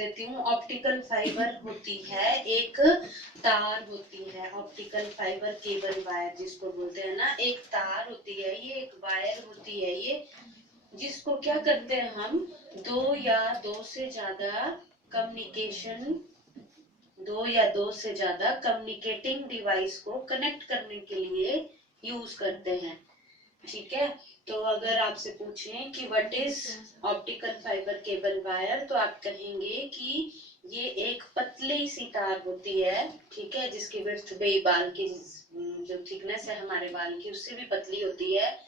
देती हूँ। Optical fibre होती है, एक तार होती है, ऑप्टिकल फाइबर केबल वायर जिसको बोलते हैं ना, एक तार होती है ये, एक वायर होती है ये, जिसको क्या करते हैं हम, दो या दो से ज्यादा कम्युनिकेशन, दो या दो से ज्यादा कम्युनिकेटिंग डिवाइस को कनेक्ट करने के लिए यूज करते हैं। ठीक है, तो अगर आपसे पूछें कि what is optical fibre cable wire, तो आप कहेंगे कि ये एक पतली सी तार होती है, ठीक है, जिसकी विड्थ बाल की जो थिकनेस है हमारे बाल की उससे भी पतली होती है,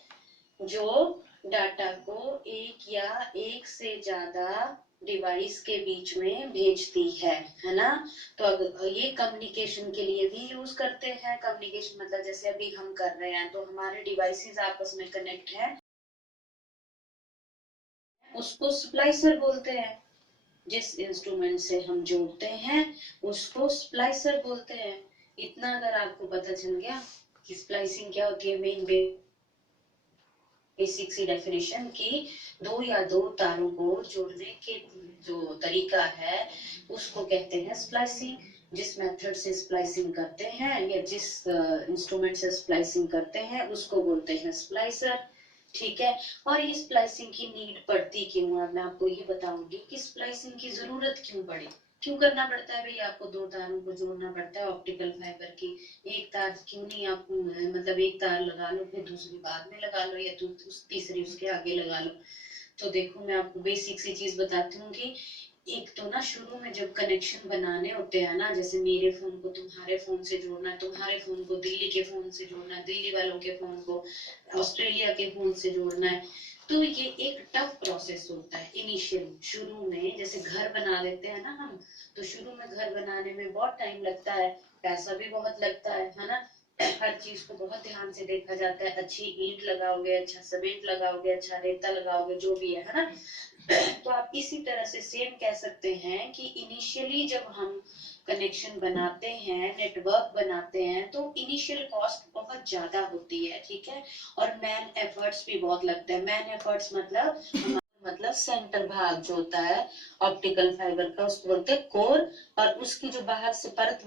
जो डाटा को एक या एक से ज्यादा डिवाइस के बीच में भेजती है ना। तो अब ये कम्युनिकेशन के लिए भी यूज करते हैं। कम्युनिकेशन मतलब जैसे अभी हम कर रहे हैं तो हमारे डिवाइसेस आपस में कनेक्ट है, उसको स्प्लाइसर बोलते हैं। जिस इंस्ट्रूमेंट से हम जोड़ते हैं उसको स्प्लाइसर बोलते हैं। इतना अगर आपको पता चल गया कि स्प्लाइसिंग क्या होती है, मेन बेसिक सी डेफिनेशन की, दो या दो तारों को जोड़ने के जो तरीका है उसको कहते हैं स्प्लाइसिंग। जिस मेथड से स्प्लाइसिंग करते हैं या जिस इंस्ट्रूमेंट से स्प्लाइसिंग करते हैं उसको बोलते हैं स्प्लाइसर। ठीक है, और ये स्प्लाइसिंग की नीड पड़ती क्यों है, मैं आपको ये बताऊंगी कि स्प्लाइसिंग की जरूरत क्यों पड़ी, क्यों करना पड़ता है भाई, आपको दो तारों को जोड़ना पड़ता है ऑप्टिकल फाइबर की। एक तार क्यों नहीं आप, मतलब एक तार लगा लो फिर दूसरी बाद में लगा लो या तीसरी उसके आगे लगा लो। तो देखो मैं आपको बेसिक सी चीज बताती हूँ कि एक तो ना शुरू में जब कनेक्शन बनाने होते हैं ना, जैसे मेरे फोन को तुम्हारे फोन से जोड़ना है, तुम्हारे फोन को दिल्ली के फोन से जोड़ना है, दिल्ली वालों के फोन को ऑस्ट्रेलिया के फोन से जोड़ना है, तो ये एक टफ प्रोसेस होता है इनिशियल शुरू में। जैसे घर बना देते हैं ना हम, तो शुरू में घर बनाने में बहुत टाइम लगता है, पैसा भी बहुत लगता है ना। हर चीज को बहुत ध्यान से देखा जाता है, अच्छी ईंट लगाओगे, अच्छा सीमेंट लगाओगे, अच्छा रेता लगाओगे, जो भी है ना। तो आप इसी तरह से सेम कह सकते हैं कि इनिशियली जब हम कनेक्शन बनाते हैं, नेटवर्क बनाते हैं, तो इनिशियल कॉस्ट बहुत ज्यादा होती है, ठीक है, और मैन एफर्ट्स भी बहुत लगते हैं। मैन एफर्ट्स मतलब सेंटर भाग जो होता है ऑप्टिकल फाइबर का उसको बोलते हैं कोर, और उसकी जो बाहर से परत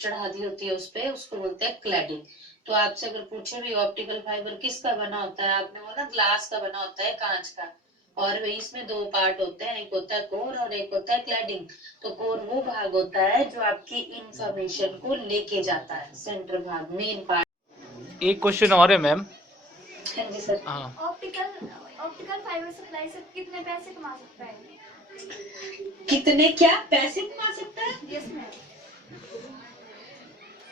चढ़ा दी होती है उस पे उसको बोलते हैं क्लैडिंग। तो आपसे अगर पूछे भी ऑप्टिकल फाइबर किसका बना होता है, आपने बोला ग्लास का बना होता है, कांच का, और इसमें दो पार्ट होते हैं, एक होता है कोर और एक होता है क्लैडिंग। तो कोर वो भाग होता है जो आपकी इंफॉर्मेशन को लेके जाता है, सेंटर भाग, मेन पार्ट। एक क्वेश्चन और है मैम। हाँ जी सर। हाँ, ऑप्टिकल ऑप्टिकल फाइबर सप्लाई से कितने पैसे कमा सकता है? कितने क्या पैसे कमा सकता है? Yes ma'am.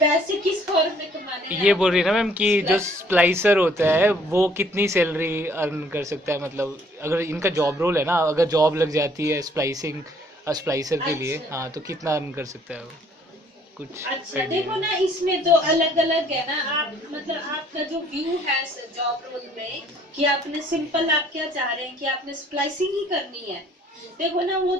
पैसे किस फॉर्म में कमाने हैं ये आप? बोल रही है ना मैम कि जो स्प्लाइसर होता है वो कितनी सैलरी अर्न कर सकता है, मतलब अगर इनका जॉब रोल है ना, अगर जॉब लग जाती है स्प्लाइसिंग स्प्लाइसर के लिए, अच्छा हाँ, तो कितना अर्न कर सकता है वो, कुछ अच्छा, आइडिया देखो है? ना इसमें तो अलग अलग है ना, आप मतलब आपका जो व्यू है जॉब रोल में, कि आपने सिंपल आप क्या चाह रहे हैं कि आपने स्प्लाइसिंग ही करनी है। देखो ना वो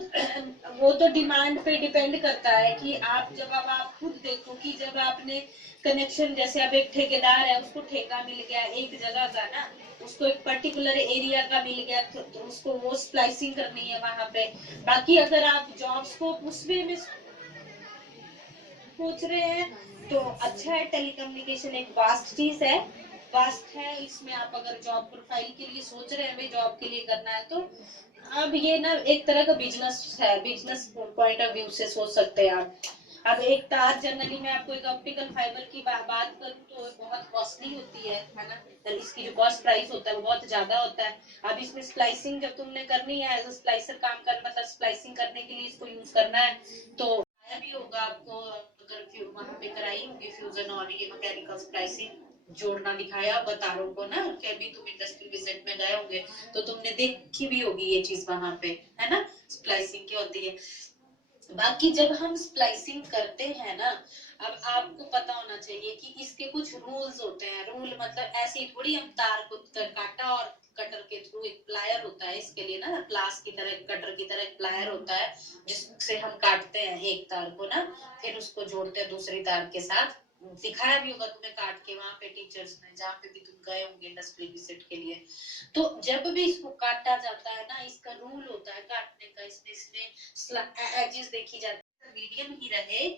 तो डिमांड पे डिपेंड करता है कि आप जब अब आप खुद देखो कि जब आपने कनेक्शन, जैसे अब एक ठेकेदार है उसको ठेका मिल गया एक जगह का ना, उसको एक पर्टिकुलर एरिया का मिल गया, तो उसको वो स्प्लाइसिंग करनी है वहां पे। बाकी अगर आप जॉब्स को उसमें में सोच रहे हैं तो अच्छा है, टेलीकम्युनिकेशन एक वास्ट चीज है, वास्ट है। इसमें आप अगर जॉब प्रोफाइल के लिए सोच रहे हैं भाई जॉब के लिए करना है, तो अब ये ना एक तरह का बिजनेस है, बिजनेस पॉइंट ऑफ व्यू से सोच सकते हैं आप। अब एक तार जनरली मैं आपको एक ऑप्टिकल फाइबर की बात करूं तो बहुत कॉस्टली होती है ना, तो इसकी जो कॉस्ट प्राइस होता है वो बहुत ज्यादा होता है। अब इसमें स्प्लाइसिंग जब तुमने करनी है, एज अ स्प्लाइसर काम कर, मतलब स्प्लाइसिंग करने के लिए इसको यूज करना है, तो भी होगा आपको, अगर वहां पे कराई होगी फ्यूजन और ये मैकेनिकल स्प्लाइसिंग, जोड़ना दिखाया होगा तारों को ना, कभी तुम इंडस्ट्रियल विजिट में गए होंगे तो तुमने देखी भी होगी ये चीज वहां पे, है ना, स्प्लाइसिंग क्या होती है। बाकी जब हम स्प्लाइसिंग करते हैं ना, अब आपको पता होना चाहिए कि इसके कुछ रूल्स होते हैं। रूल मतलब ऐसे ही थोड़ी हम तार को काटा और कटर के थ्रू, एक प्लायर होता है इसके लिए ना, प्लास की तरह, कटर की तरह एक प्लायर होता है जिससे हम काटते हैं एक तार को ना, फिर उसको जोड़ते हैं दूसरी तार के साथ, दिखाया भी होगा तुम्हें काट के वहां पे टीचर्स ने, जहाँ पे भी तुम गए होंगे इंडस्ट्री विजिट के लिए। तो जब भी इसको काटा जाता है ना, इसका रूल होता है काटने का, इसमें एजेस देखी जाती है, मीडियम ही रहे,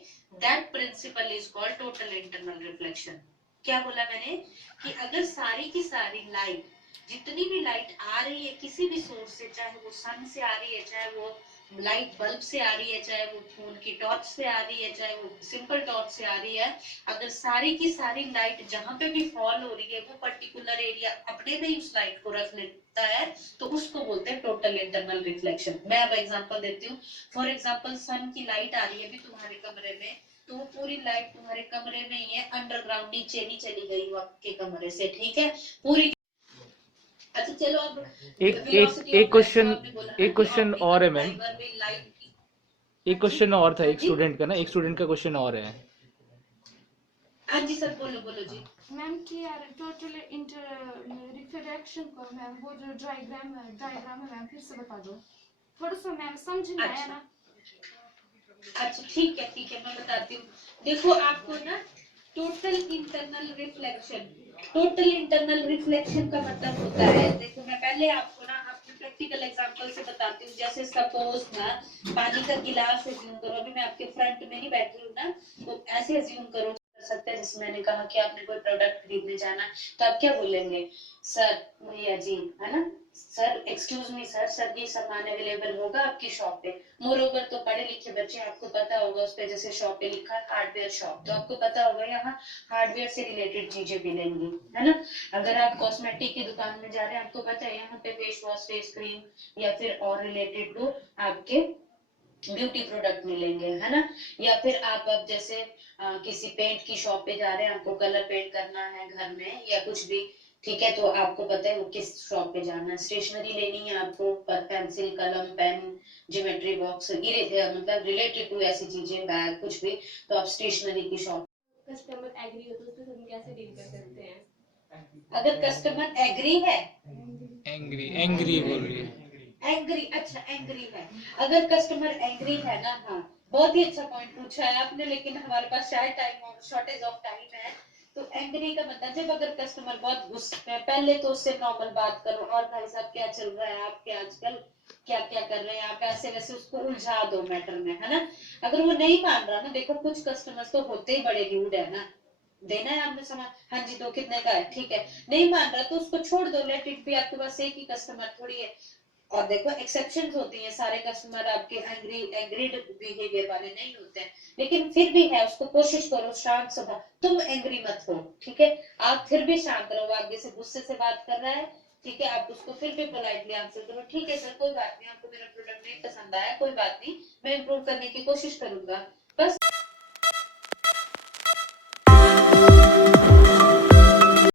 that principle is called total internal reflection. क्या बोला मैंने कि अगर सारी की सारी लाइट, जितनी भी लाइट आ रही है किसी भी सोर्स से, चाहे वो सन से आ रही है, चाहे वो लाइट बल्ब से आ रही है, चाहे वो फोन की टॉर्च से आ रही है, चाहे वो सिंपल टॉर्च से आ रही है, अगर सारी की सारी लाइट जहां पे भी फॉल हो रही है वो पर्टिकुलर एरिया अपने में ही उस लाइट को रख लेता है, तो उसको बोलते हैं टोटल इंटरनल रिफ्लेक्शन। मैं अब एग्जांपल देती हूँ। फॉर एग्जांपल सन की लाइट आ रही है अभी तुम्हारे कमरे में, तो वो पूरी लाइट तुम्हारे कमरे में ही है, अंडरग्राउंड नीचे नहीं चली गई वो आपके कमरे से, ठीक है पूरी। अच्छा चलो अब एक एक वेलोसिटी एक ऑफ लाइट क्वेश्चन, आपने बोला ना एक कि क्वेश्चन और है ऑप्टिकल मैम, फाइबर में लाइट की। एक हाँ जी, क्वेश्चन और था हाँ एक जी, स्टूडेंट का ना, एक स्टूडेंट का क्वेश्चन और है। हाँ जी सर, बोलो बोलो जी। मैम की यार टोटल इंटर रिफ्लेक्शन को मैम वो जो डायग्राम है मैम फिर से बता दो, थोड़ा सा मैम समझ नहीं आया अच्छा ना। अच्छा ठीक है मैं बताती हूँ। देखो आपको ना total internal reflection, total internal reflection का मतलब होता है, देखो मैं पहले आपको ना अपने प्रैक्टिकल एग्जांपल से बताती हूँ। जैसे सपोज ना पानी का गिलास एज्यूम करो, अभी मैं आपके फ्रंट में नहीं बैठी हूँ ना, तो ऐसे एज्यूम करो कर सकते हैं। जैसे मैंने कहा कि आपने कोई प्रोडक्ट खरीदने जाना, तो आप क्या बोलेंगे, सर भैया जी, है ना, sir excuse me sir, sir ये सामान अवेलेबल होगा आपकी शॉप पे। मोरोवर तो पढ़े लिखे बच्चे, आपको पता होगा उस पे जैसे शॉप पे लिखा है हार्डवेयर शॉप, तो आपको पता होगा यहाँ हार्डवेयर से रिलेटेड चीजें मिलेंगी, है ना। अगर आप कॉस्मेटिक की दुकान में जा रहे हैं, आपको पता है यहाँ पे फेस वॉश, फेस क्रीम या फिर और रिलेटेड टू आपके ब्यूटी प्रोडक्ट मिलेंगे, है ना। या फिर आप अब जैसे किसी पेंट की शॉप पे जा रहे हैं, आपको कलर पेंट करना है घर में या कुछ भी, ठीक है, तो आपको पता है वो किस शॉप पे जाना है। स्टेशनरी लेनी है आपको, पेंसिल कलम पेन ज्योमेट्री बॉक्स, मतलब रिलेटेड टू ऐसी चीजें, बैग कुछ भी, तो आप स्टेशनरी की शॉप। कस्टमर एग्री हो तो उसके साथ हम कैसे डील कर सकते हैं? अगर कस्टमर एग्री है, एंग्री, एंग्री बोल रही है। एंग्री, अच्छा एंग्री है, अगर कस्टमर एंग्री है ना, हाँ बहुत ही अच्छा पॉइंट पूछा है आपने, लेकिन हमारे पास शायद टाइम शॉर्टेज ऑफ टाइम है। तो एंग्री का मतलब जब अगर कस्टमर बहुत गुस्से में, पहले तो उससे नॉर्मल बात करो, और भाई साहब क्या चल रहा है आपके आजकल, क्या क्या कर रहे हैं आप, ऐसे वैसे उसको उलझा दो मैटर में, है ना। अगर वो नहीं मान रहा ना, देखो कुछ कस्टमर्स तो होते ही बड़े रूड है ना, देना है आपने सामान, हाँ जी तो कितने का है, ठीक है, नहीं मान रहा तो उसको छोड़ दो, लेट इट बी, आपके पास एक ही कस्टमर थोड़ी है। और देखो एक्सेप्शंस होती हैं, सारे कस्टमर आपके एग्रीड बिहेवियर वाले नहीं होते हैं, लेकिन फिर भी है, उसको कोशिश करो शांत स्वभाव, तुम एंग्री मत हो, ठीक है, आप फिर भी शांत रहो, आगे से गुस्से से बात कर रहा है, ठीक है, आप उसको फिर भी पोलाइटली आंसर करो, ठीक है सर कोई बात नहीं, आपको मेरा प्रोडक्ट नहीं पसंद आया, कोई बात नहीं, मैं इम्प्रूव करने की कोशिश करूंगा, बस।